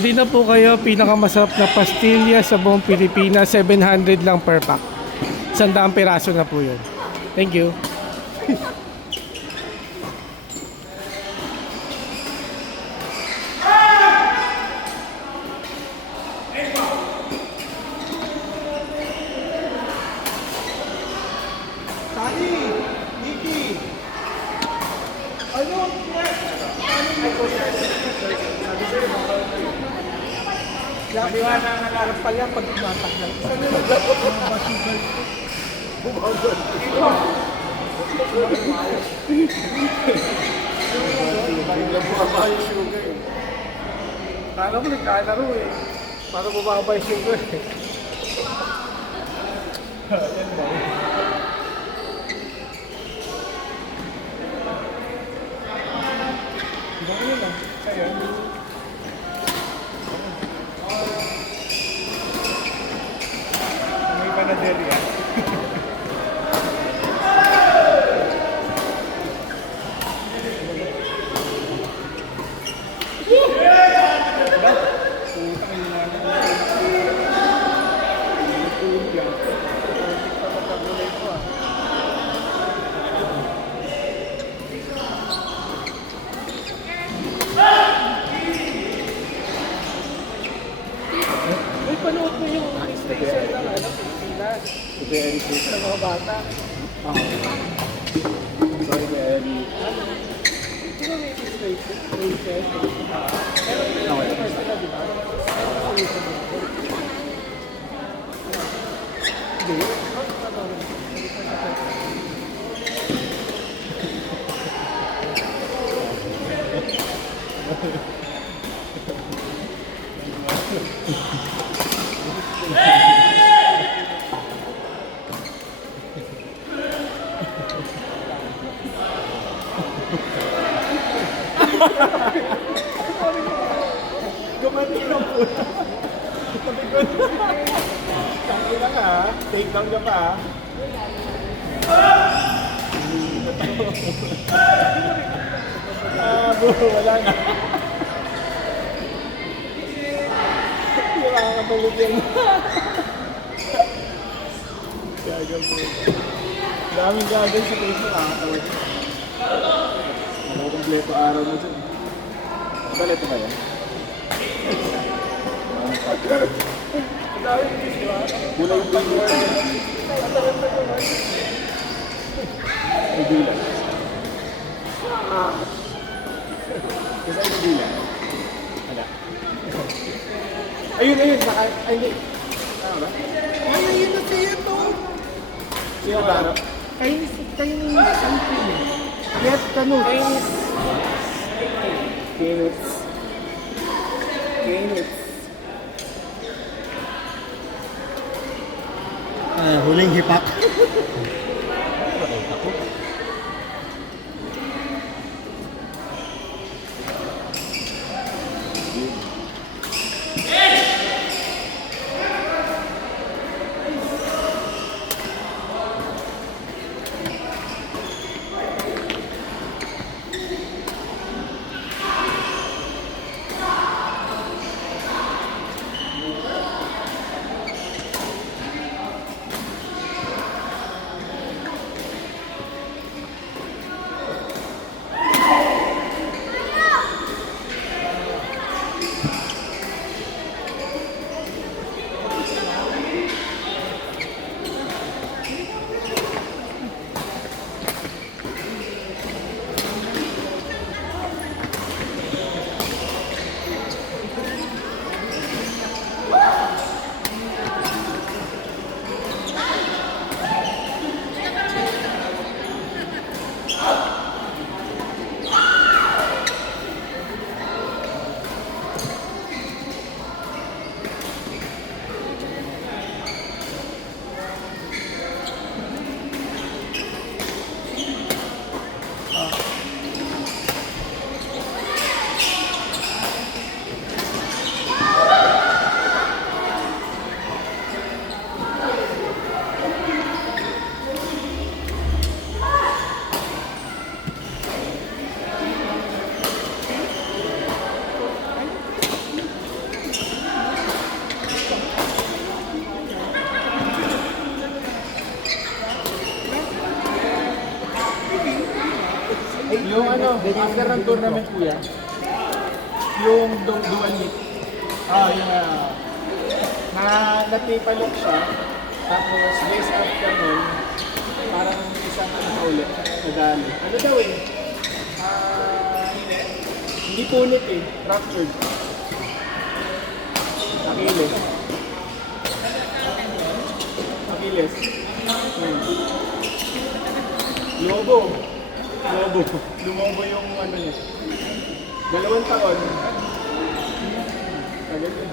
Bili na po kayo, pinakamasarap na pastilya sa buong Pilipinas, 700 lang per pack. 100 piraso na po yun. Thank you. Maliwanag na lang pala pag tumatakal. Saan yung masugal ko? Bumagal. Biglang bumaba yung sugar eh. Kala mo nagkalaro eh. Para bumaba yung sugar eh. Yan ba? Baka yun lang. Kaya may panaderia. Uy, panood mo yung station ng Pilipinas. Sa mga bata. Sorry, Eddie. Di ba may station? Pero first na, di ba? Hindi. Gumating lang po. Tangi lang ha. Take down ka pa ha. Wala na. Hindi makakatulog yan. Gagal po. Daming gagal sa Facebook. Nakakatawad. Kompleto araw mo dyan. Kompleto ba yan? Kulay yung pag-word. May bilang. Kasi may bilang. Wala. Ayun. Ay, hindi. Ano ba? Ay, ayun na siya to. Sino ba? Chinese something. Yes, kanus. Kenneth. Huling hipak. ano, after ng tournament kuya, yung dual meet. Yung natipalok siya, tapos days after nun, parang isang ano ulit, nadali. Ano daw eh? Hindi punit eh, fractured. Achilles. Achilles. Lobo. Lumobo yung ano niya. 2 taon. Tagal yun.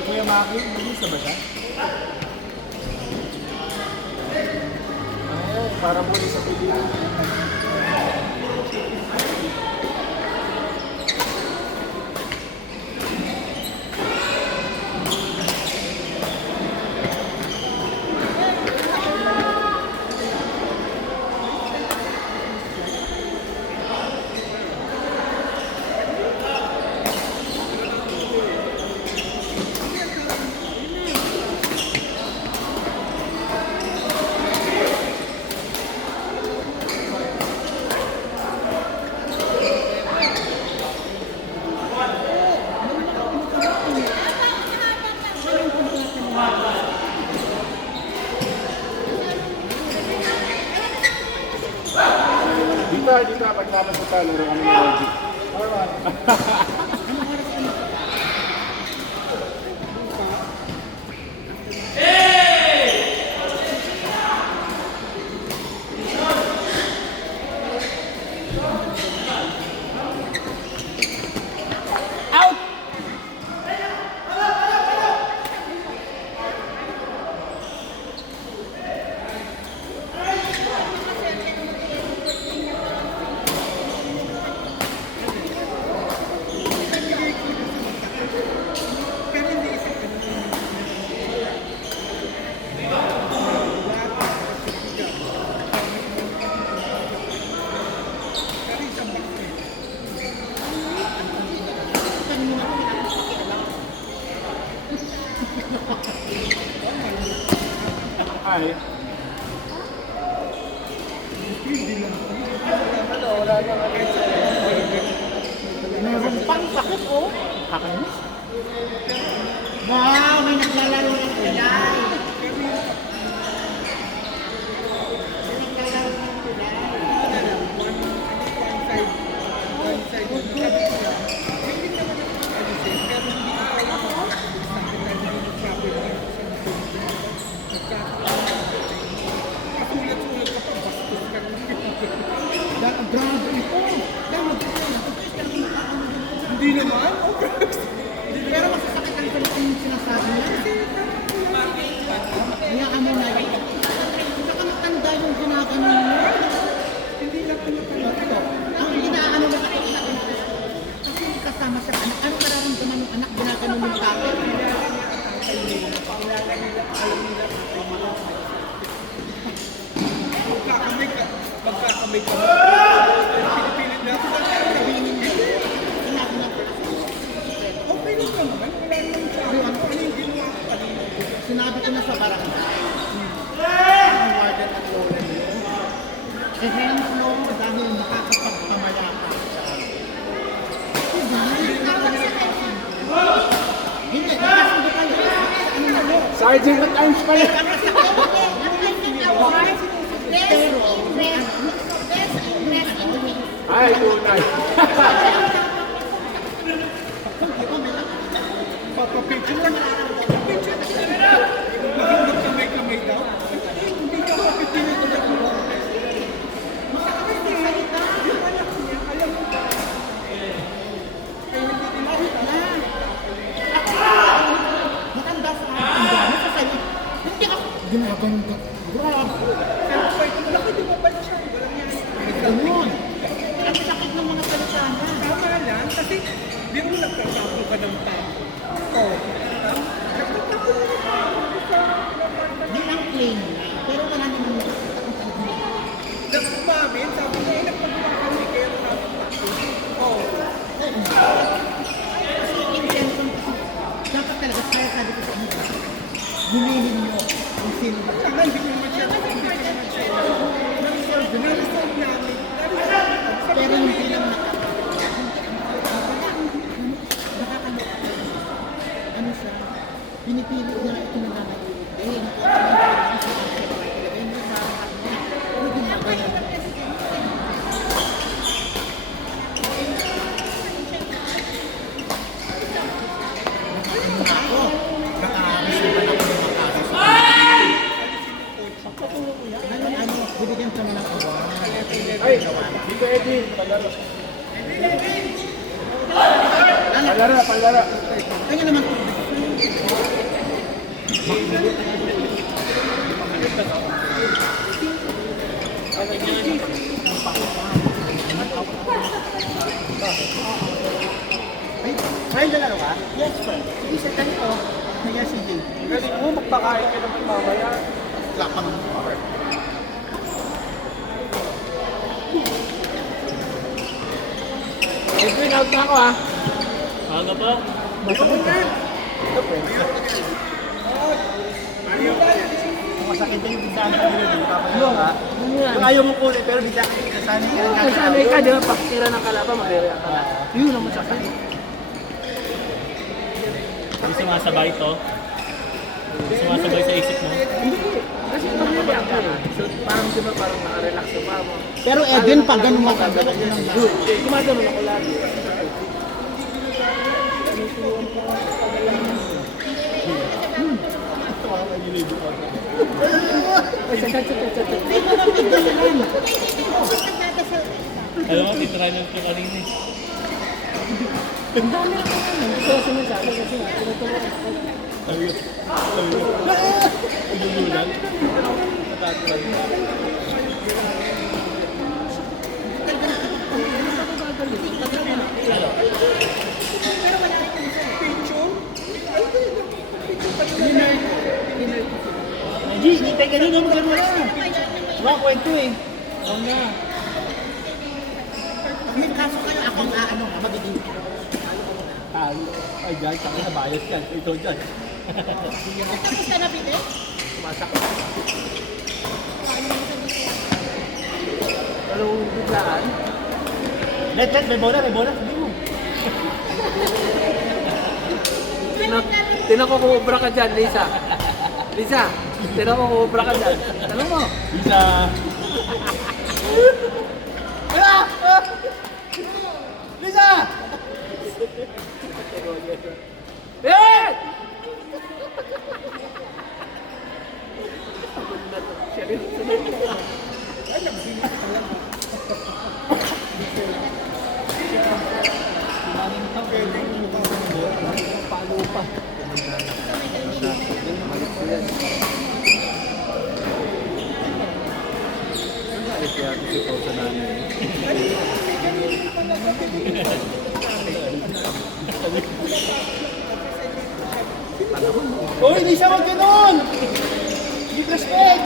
Kuya Maki, nag-isa ba siya? Para muli sa Pilipinas. Dito, pagkatapos sa talo, laro kami ng Logic. Ay. Meron pang sakit, oh. Kakainis. Wow, may naglalaro ng kulay. Grabe ito. Hindi naman. Pero masasakit ang kulit yung sinasabi niya. Kaya ano na yun. Saka matanda yung ginagano niya. Hindi lang pinapalito. Ang inaano na kasi kasama sa anak. Ano nararamdaman ng anak ginagano ng tatay? Magkakamay ka. Pinipilit na ako. Sabihin niyo. Sinabi niya po. Okay lang ka naman. Wala naman siya. Ano yung ginawa ko kanina? Sinabi ko na sa barangay. Ang warden at lola niyo. Ehemplo dahil nakakapagpamalaka sa hindi, nakasundo kayo. Ano na mo? Sergeant at arms pala. Ay, tunay. Papapicture lang. Papapicture. Magkamay-kamay daw. Hindi ka papitingin ko lang mo. Matanda sa akin. Ang dami sa sayo. Hindi ako. Ginaganda. Grabe. Pero pwede mo lang, hindi mo pala siya. Walang yan. Ganun. Ang sakit ng mga palisana. Tama lang, kasi di mo nagtatampo ka ng tampo. Oo. Nagtatampo ka ng tampo. Di lang plain na. Pero wala naman nakakatawa. Nagkumamin, sabi niya, nagpagawa kami, kaya nagtatampo. Oo. Kasi intention kasi dapat talaga kaya sabi ko sa inyo. Hulihin nyo kung sino ba. Saka hindi ko naman siya na-resolve namin. Pero hindi lang ano siya, pinipilit niya ito na nanay. Eh, ano ginagawa? Ako, nakaaris na ba ako ng makakas? Ano, bibigyan ka mo ng award. Ay, dito Eddie. Palaro. Palaro. Kanya naman. Ay, lalaro ka? Yes, sir. Isa ganito. Kaya si Jay. Galing mo, magpakain ka naman mamaya. Wala pang award. Edwin, out na ako ha. Aga pa. Masakit din yung saan ka nila. Kung ayaw mo kunin, pero bigla ka nasanay ka. Nasanay ka, di ba? Pakitira ng kalaban, mag-react ka na. Yun ang masakit. Hindi sumasabay to. Hindi sumasabay sa isip mo. Hindi. Kasi pag-react ka na. So, parang di ba parang nakarelax ka pa mo. Pero Edwin, pag ganun mo ka, Gumagano ako lagi. Alam mo, titry nyo ito kanina eh. Ang dami ako naman. Gusto ko sinasabi kasi nga, tinutulungan ako. Sabi ko. Nagugulan. Natatulan. G, hintay ka rin, magano na. Wala, kwento eh. Oo nga. May kaso kayo, ako ang aano nga, magiging. Ay, guys, ako na bias yan. Ito dyan. Tapos ka na, Peter? sumasakit. Pero biglaan. Let, may bola. Sabi mo. Tinan ko kumubra ka dyan, Lisa. Lisa, tinan ko kumubra ka dyan. Tanong mo. Isa. Lisa! Eh! Uy, Lisa, wag ganun! Give respect!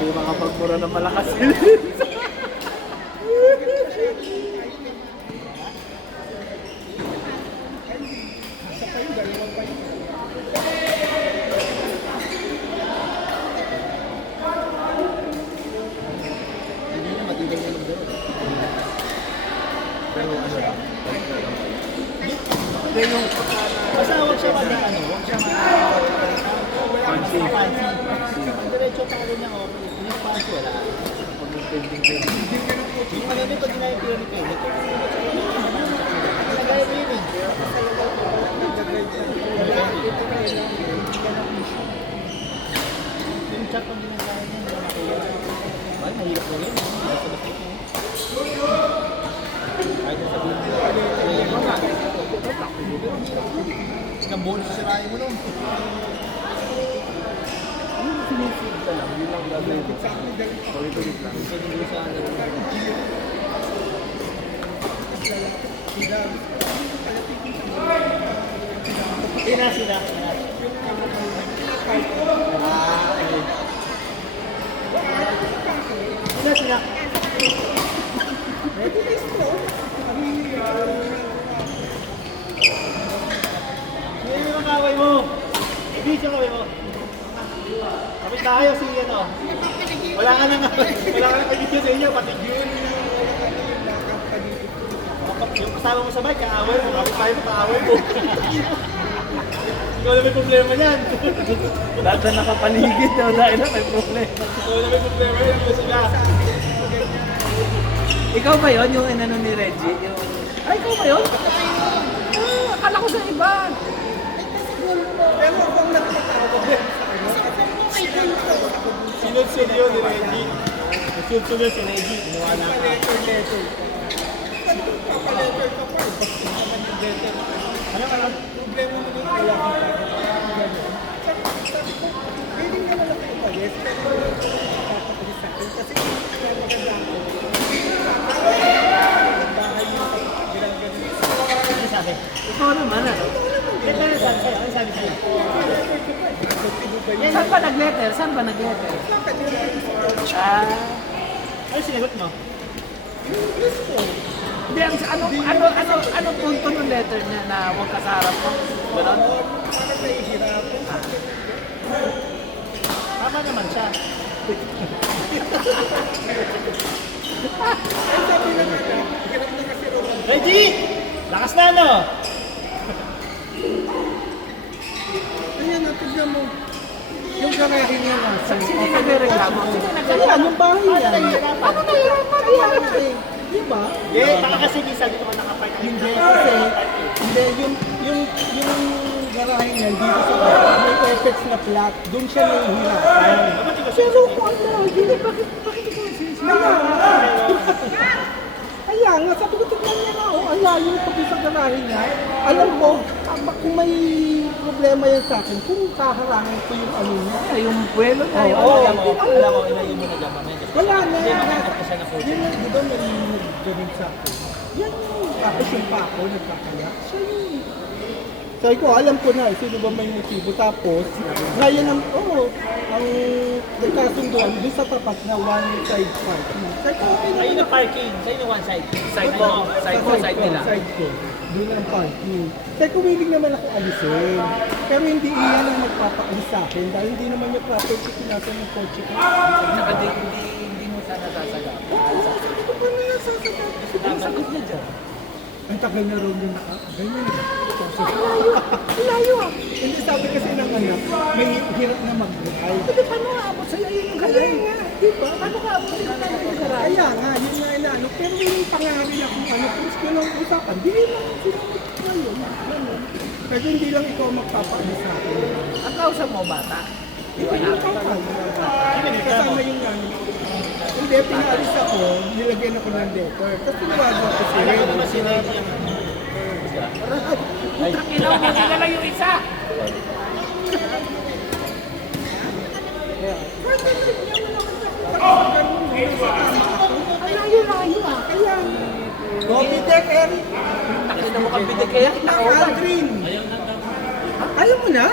Hindi makapagmura ng malakas. Basta huwag siya huwag siya fancy. Diretso pa rin niya, okay. Yung fancy, wala. Yung maganda pag ginayang ni Kelly, nagaya mo yun eh. Yung chat pag ginagaya niya, hindi na makilala. Well, mahirap na rin. Kahit na sabihin mo, ng bonus sa sirahin mo nun. Sinisid ka lang, yun lang gagawin ko. Tuloy-tuloy lang. Pwede ko sa ano. Sina. Sina. Hindi mo kaway mo. Ibig yung kaway mo. Kapit na kayo si ano. Wala ka nang pag-video sa inyo. Pati yun. Yung kasama mo sa bike, kaaway mo. Kapit tayo mo, kaaway mo. Ikaw na may problema niyan. Lahat na nakapaligid na dahil na may problema. Ikaw na may problema yan. Yung sila. Ikaw ba yun, yung inano ni Reggie? Yung... Ay, ikaw ba yun? Akala ko sa iba. Pero kung nagtatawag Sinod-sunod yun ni Reggie. Sinod-sunod si Reggie. Inuwala ka. letter. Papaletter ka pa. Ano ka lang? Problema mo nung wala kang pagkakagawa. Sabi ko, feeling naman ako umalis, pero papapalis sa akin kasi kaya maganda ako. Bahay mo, ginagaling. Ano sabi? Ikaw naman, ano? Ano sabi sa'yo? Ano sabi sa'yo? Saan ba nag-letter? Ah... Ano sinagot mo? Hindi, ano punto ng letter niya na huwag ka sa harap mo? Ganon? Tama naman siya. Reggie! Lakas na ano? Ayan, natignan mo. Yung garahe niya lang. Sino nagre-reklamo? Anong bahay yan? Ano Bahay. Di ba? Hindi, baka kasi minsan dito ka nakapark. Hindi kasi, hindi, yung garahe niya dito sa baba, may Apex na flat, doon siya nahihirapan. Pero kung ano, hindi, bakit ikaw kaya nga, sabi ko, tignan niya na, ang layo pati sa garahe niya. Alam ko, kung may problema yan sa akin, kung kaharangin ko yung ano niya. Ay, yung buwelo niya. Alam mo, ilayin mo na dyan. Wala na. Hindi, makakot ka siya na po. Yun lang, di ba narinig ganun sa akin? Yan yung, tapos yung pako, nagkakaya. Siya yung, Sabi ko, alam ko na, sino ba may motibo. Tapos, ngayon ang, ang nagkasunduan doon sa tapat na one side park. Sabi ko, okay na. Ayun na parking. Sa'yo na one side. Side Ako, mo. Side mo, sa side ko, nila. Side ko. Doon ang parking. Sabi ko, willing naman ako alisin. Pero hindi iyan ang magpapaalis sa akin dahil hindi naman yung property pinasa ng kotse ko. Saka hindi mo sana sasaga. Sabi ko, paano yan sasagot? Ang sagot niya dyan. Ang tagal na rin yung ganyan. Layo ah. Hindi sabi kasi ng anak, may hirap na mag-drive. Hindi, paano aabot sa'yo yung kaya nga, di ba? Paano ka aabot sa'yo yung kaya? Kaya nga, yun nga inaano. Pero yung pangarin akong ano, kung ko lang usapan, di lang sila mag-drive. Kasi hindi lang ikaw magpapaalis sa akin. Ang kausap mo, bata? Hindi kasama yung ano. Hindi, pinaalis ako, nilagyan ako ng letter. Tapos tinawagan ko si Red. Ano ba sila niya? Ilaw mo sila lang yung isa. Ay, layo ah. Kaya, Gobitek, Eric. Takina mo kang bidig kaya. Aldrin. Ayaw mo na?